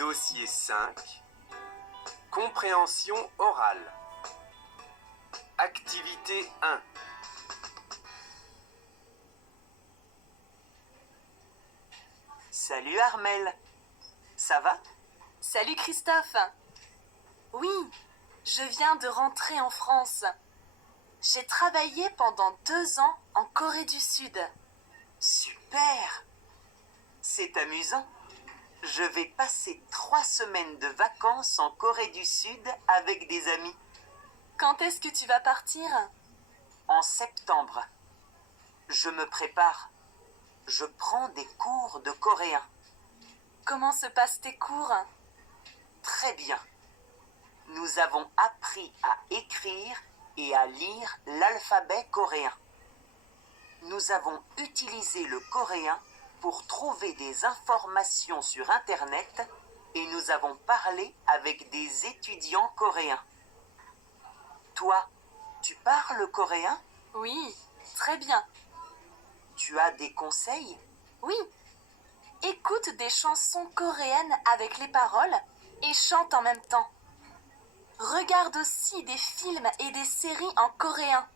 Dossier 5. Compréhension orale. Activité 1. Salut Armelle, ça va? Salut Christophe. Oui, je viens de rentrer en France. J'ai travaillé pendant 2 ans en Corée du Sud. Super! C'est amusant. Je vais passer 3 semaines de vacances en Corée du Sud avec des amis. Quand est-ce que tu vas partir? En septembre. Je me prépare. Je prends des cours de coréen. Comment se passent tes cours? Très bien. Nous avons appris à écrire et à lire l'alphabet coréen. Nous avons utilisé le coréen pour trouver des informations sur Internet et nous avons parlé avec des étudiants coréens. Toi, tu parles coréen? Oui, très bien. Tu as des conseils? Oui. Écoute des chansons coréennes avec les paroles et chante en même temps. Regarde aussi des films et des séries en coréen.